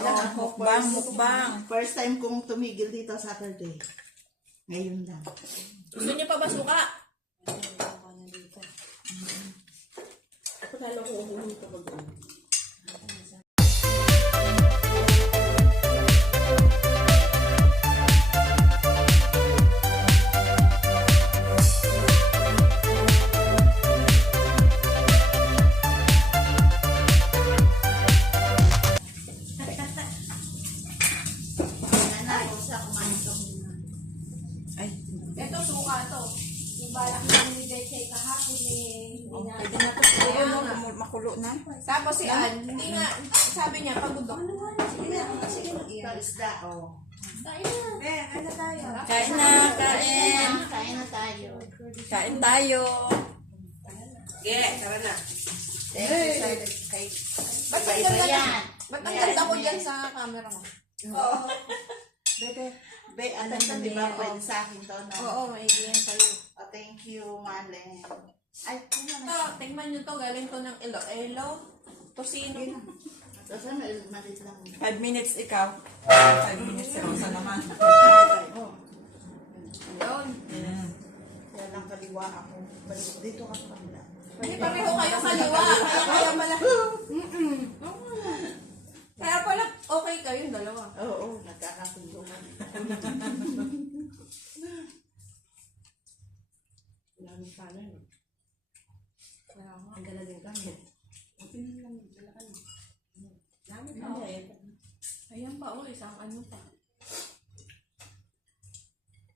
Oh, mukbang, mukbang. First time kong tumigil dito Saturday. Ngayon lang. Gusto niyo pa ba suka? Patalo ko umuhuli ko pag Kain na. Eh, kain na tayo. Kain na, kain. Kain na tayo. Kain tayo. Ge, tara na. Kay, Ba't ang ganda yan. Ba't ang ganda ko dyan sa camera mo? Oo. Bebe, be, ano to, di ba? Pwede sa akin to, no? Oo, may iyan sa'yo. Oh, thank you, Malen. Ay, ano Ito, na? tingnan nyo to, galing to ng Iloilo. Tosino. Ano, malit lang. Five minutes ikaw. Five minutes si Rosa naman. Oh, Yun. Mm. kaya lang kaliwa ako. Balik dito ka sa kanila. Hindi pareho kayo kaliwa. Kaya kaya pala. Mm-mm. Kaya pala, okay kayong dalawa. Oo, oh, nagkakatulungan. Dami pala no. Kaya nga, ang gala din kami. Dami pa oh. Ayan pa oh, isang ano pa.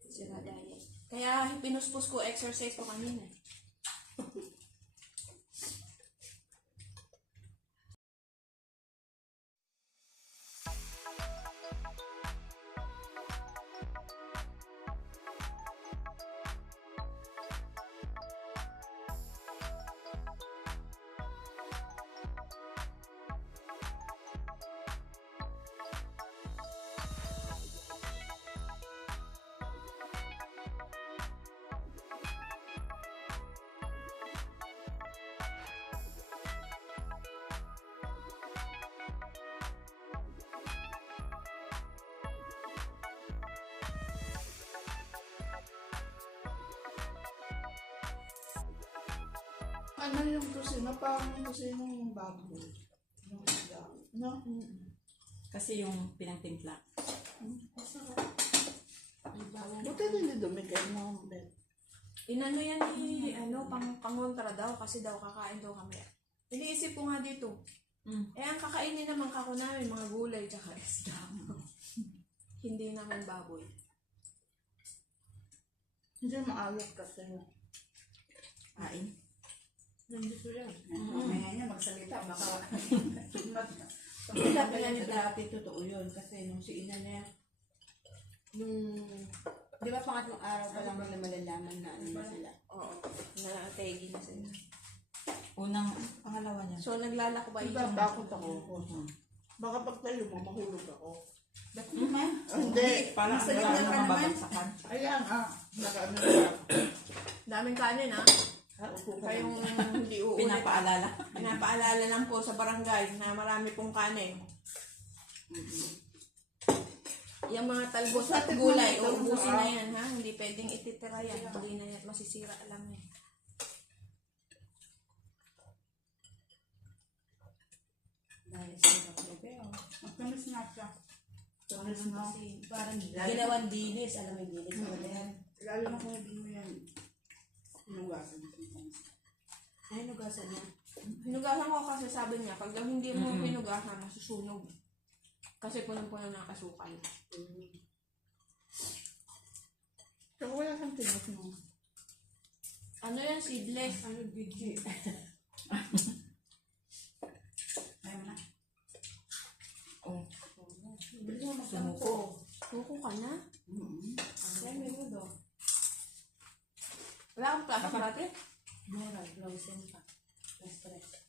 Sira diet. Kaya pinuspos ko exercise ko kanina. Ano yung tusino? Parang tusino yung baboy. Yung isda. No? Kasi yung pinangtimpla. Buti din dumigay mo. Bet. Inano yan ni, ano, pang, pangontra daw kasi daw kakain daw kami. Iniisip ko nga dito, Mm. eh ang kakainin naman kako namin, mga gulay tsaka isda. Hindi naman baboy. Hindi maalat kasi. Kain. Nandito yan. Mamaya niya magsalita, baka Hindi sabi niya ni dati totoo yun kasi nung si ina niya, nung, di ba pangatlong araw pa lang nila malalaman na ano na sila. Oo, na-taggy na sila. Unang, pangalawa niya. So, naglalakbay Diba, siya. bakit ako? Baka pag tayo mo, mahulog ako. Naman? Hindi. Parang ang naman. mababagsakan. Ayan, ah. Nakaano na. Daming kanin. Ah, upo ka Kayong lang. hindi uulit. Pinapaalala. Pinapaalala lang po sa barangay na marami pong kanin. Yung mga talbos at gulay, uubusin na yan ha. Hindi pwedeng ititira yan. Hindi na yan masisira alam yan. Dahil sila bebe, oh. Matamis nga siya. Tamis mo. Kasi parang ginawan dinis, alam mo yung dinis mo yan. Lalo na kung hindi mo yan. Inugasan. Ay, nugasan niya. Hinugasan ko kasi sabi niya, pag daw hindi mo hinugasan, masusunog. Kasi punong-puno ng kasukal. Pero wala kang tinos mo. Ano yan, seedless? Ano, BG? Ayaw na. Oh, Hindi mo sumuko. Kuko ka na? Ay, menudo. Wala dati? Meron, frozen pa. Express.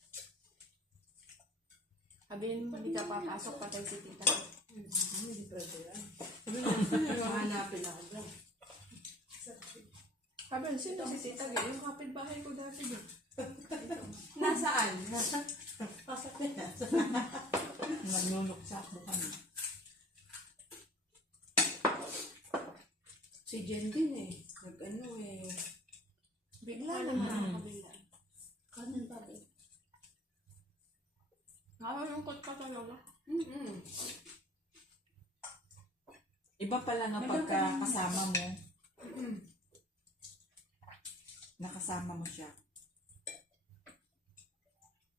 Sabihin mo, hindi ka papasok, patay si tita. Hindi pwede yan. Hanapin ako dyan. Sabi, sino si tita? Yung kapitbahay ko dati doon. Nasaan? Nasa... Pasok na. Nagluluksak mo kami. Si Jen din eh. Nag ano eh. Bigla na Mm. nakakabila. Kanin pa rin. Nakakalungkot ka talaga. Mm-mm. Iba pala nga pagka kasama mo, Mm-mm. nakasama mo siya.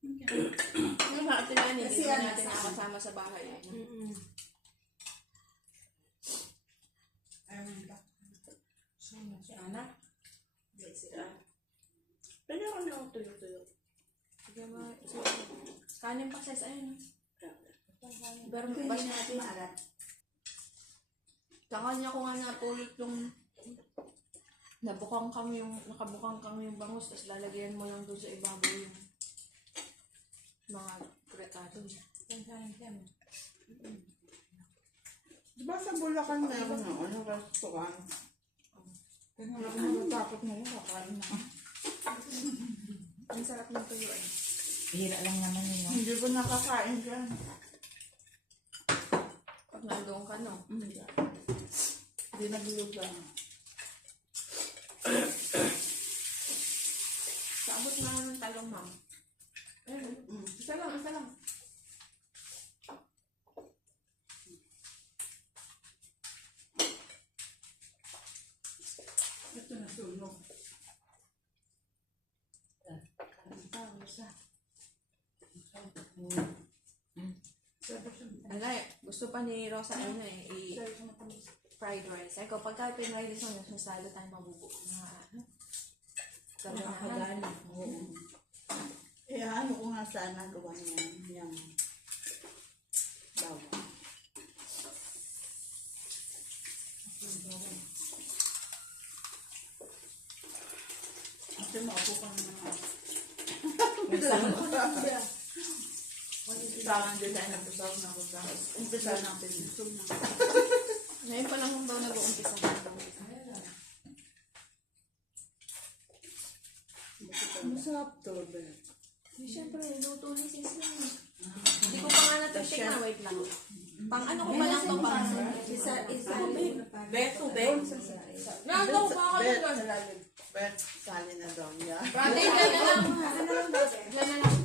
Yung sa atin yan, hindi Kasi ko yan, natin nasa- nakakasama sa bahay. Mm-mm. Sana, si Ana? Hindi, si Ana. Pwede ako na tuyo-tuyo. Sige sige. Kanin pa size, ayun. Pero bas natin. Sa kanya ko nga napulot yung nabukang kami yung, nakabukang kami yung bangus, tapos lalagyan mo lang doon sa ibabaw yung mga kretado. Siya. Di ba sa Bulacan meron ng ano, restaurant? Kaya nga ako natatakot na yun, kakain na. Ang sarap ng tuyuan. Hira lang naman yun, no? Hindi ko nakakain dyan. Pag nandoon ka, no? Hindi. Hindi naglugan. Saabot na ng talong, ma'am. Ayun, Mm. isa lang, isa lang. Ito na sunog. Ala, gusto pa ni Rosa ano eh, i fried rice. Ay, kapag ka pinried rice mo, mas lalo tayo mabubuo na ano. Gaganahan. Oo. Eh, ano ko nga sana gawa niya yung bawang. Kasi maupo ka na nga. Saan din tayo nagpusap na ko sa umpisa natin. Ngayon pa lang kung daw nag-uumpisa na Masarap to, be. Eh, Siyempre, luto ni sis lang. Hindi ko pa nga natin na, wait lang. Pang ano ko ba lang to, pang... Isa, isa. Beto, beto. Nando, baka Bet, na bet, bet, sali na daw niya. Brother, yan na lang. Yan na lang.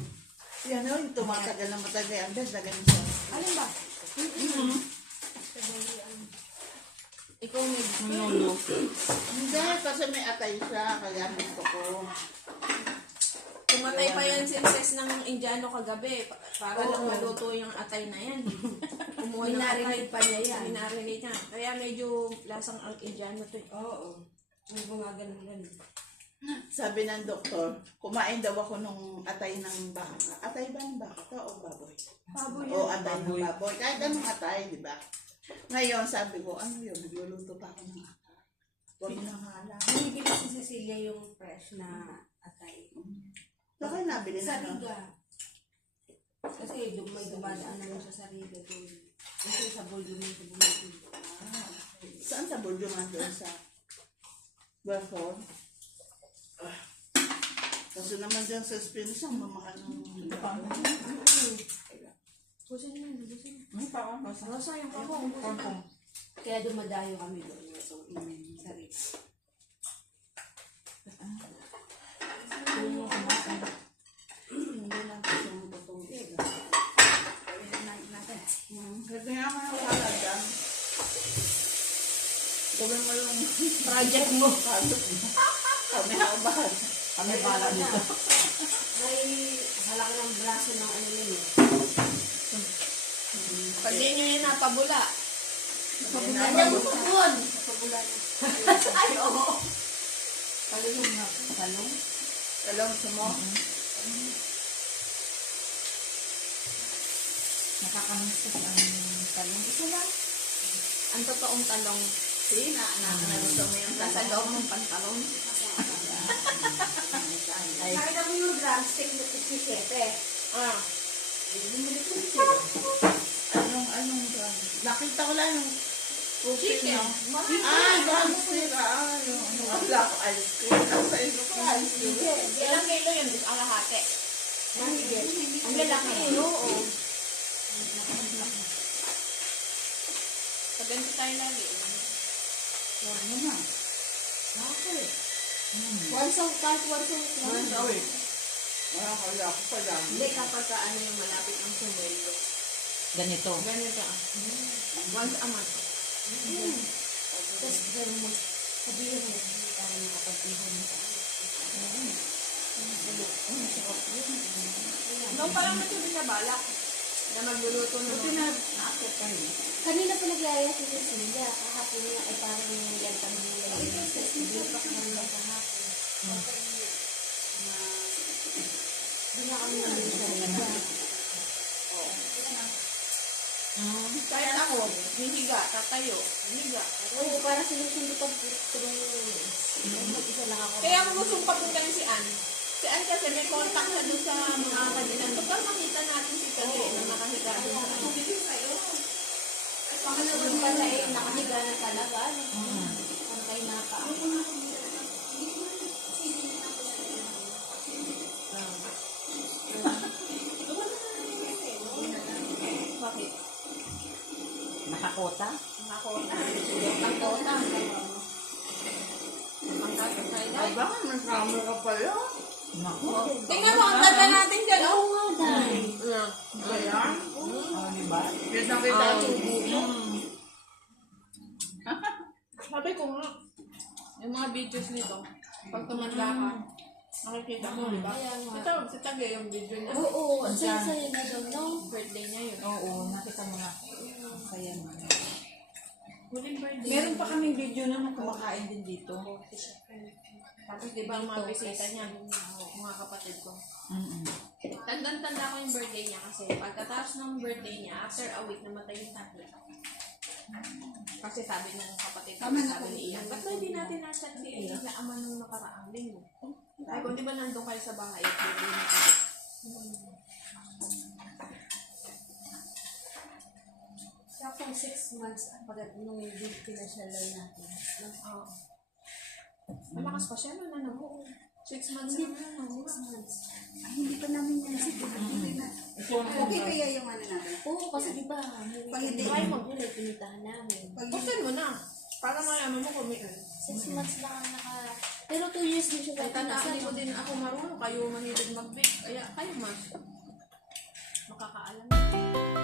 Yan o, yung tumatagal na matagal. Ang ganda ganun siya. Alin ba? Ikaw may Manolo. Hindi, kasi may atay siya, kaya gusto ko. Tumatay pa yan si Sis ng Indiano kagabi pa- para lang maluto yung atay na yan. Kumuha ng atay. Minarinate pa niya yan. Minarinate niya. Kaya medyo lasang ang Indiano to eh. Oo. May gumaganon ganun. Sabi ng doktor, kumain daw ako nung atay ng baka. Atay ba ng baka to o baboy? Baboy O atay ng baboy. Kahit anong atay, di ba? Ngayon, sabi ko, ano yun, nagluluto pa ako ng atay. Huwag na hala. Binibili si Cecilia yung fresh na atay. Saka nabili na. Sa? Riga. Kasi dum- may dumadaan naman siya sa Riga doon. Kasi sa mo ito bumibili. Saan sa nga doon sa Barcon? Ah. Kasi naman dyan sa Spanish, ang mamahal ng niyo, busin niyo. May pa ako. Basta. Yung kabong. Kangkong. Kaya dumadayo kami doon. So, sa Riga. Hindi lang kasi ang butong dito. Kasi nga mga wala dyan. Gawin mo yung Project mo. kalot mo. Kami haubad. Kami pala dito. May halaka ng braso ng ano yun eh. Pag nyo yun napabula. Nandiyan mo Doon! Ay, oo. Palulong na. Palong. Alam mo mo? Nakakamiss kasi ang talong. Isa lang. Ang totoong talong Si na, na, naluto mo yung nasa loob ng pantalon. Ay, Nakita mo yung drumstick na 67. Ah. anong, anong, nakita ko lang yung Chicken. Ah, drumstick. Ah, yung, ano, wala ko ice cream. Nasa ilo ko ice cream. Ilang kilo yun? Ang lahate. Ang lalaki. Oo. Ganito tayo lagi. Huwag mo na. Bakit? Hmm. Once a kahit once a week lang. Once a week. Wala kaya ako pa lang. Hindi kapag ka ano yung malapit ang sumelo. Ganito. Ganito ah. Once a month. Tapos gano'n mo, sabihin mo, para makapag-ihon mo sa Noong parang may sabi na balak na magluluto ng Buti na ako pa rin. Kanina pa nagyaya si Cecilia, kahapon niya ay parang nangyayang kami nila. Hindi pa kami lang kahapon. Na, Hindi na kami namin sa iba. Kahit ako, hihiga, tatayo, hihiga. Oo, para sinusundo pa ako. Kaya ako gustong papuntahin si Ann. Si Ann kasi may contact na doon sa mga kanilang. So, para makita natin si Kali na nakahiga doon sa. Yung pala eh, nakahiga na talaga. Ano? Ano kayo naka? Bakit? Nakakota? Nakakota. Ang kota. Ang kata tayo. Ay, baka may kamo ka pala. Naku. Tingnan mo, ang ganda natin dyan, oh. Oo nga, dahil. Yeah. Ba yan? Oh, di ba? Kita kita Ah. ang tubo mo. Sabi ko nga, yung mga videos nito, pag tumanda ka, makikita mo, di ba? Nga. Ito, si Tage yung video niya. Oo, ang saya-saya na daw, no? Birthday niya yun. Oo, nakita mo na. Saya mo. Meron pa kaming video na kumakain din dito. Tapos di ba ang mga bisita niya, mga kapatid ko. Mm-mm. Tandang-tanda ko yung birthday niya kasi pagkatapos ng birthday niya, after a week, namatay yung tatlo. Kasi sabi ng kapatid ko, sabi ni Ian, ba't ba hindi natin nasa si Ian na ama nung nakaraang linggo? Ay, kung di ba nandun kayo sa bahay, at birthday niya kayo. Sakong six months pag nung hindi pinasyalan natin. Oo. Malakas pa siya, no? Ano mo? Six months na na. Six months. Ay, hindi pa namin yan. Okay kaya yung ano natin? Oo, kasi di ba, Pag hindi- Ay, mag-ulay, pinitahan namin. Pag Buksan mo na. Para malaman mo kung may ano. Six months lang ang naka... Pero two years din siya Kaya tayo tanda, hindi ko din ako marunong. Kayo mahilig mag-bake. Kaya kayo mas makakaalam.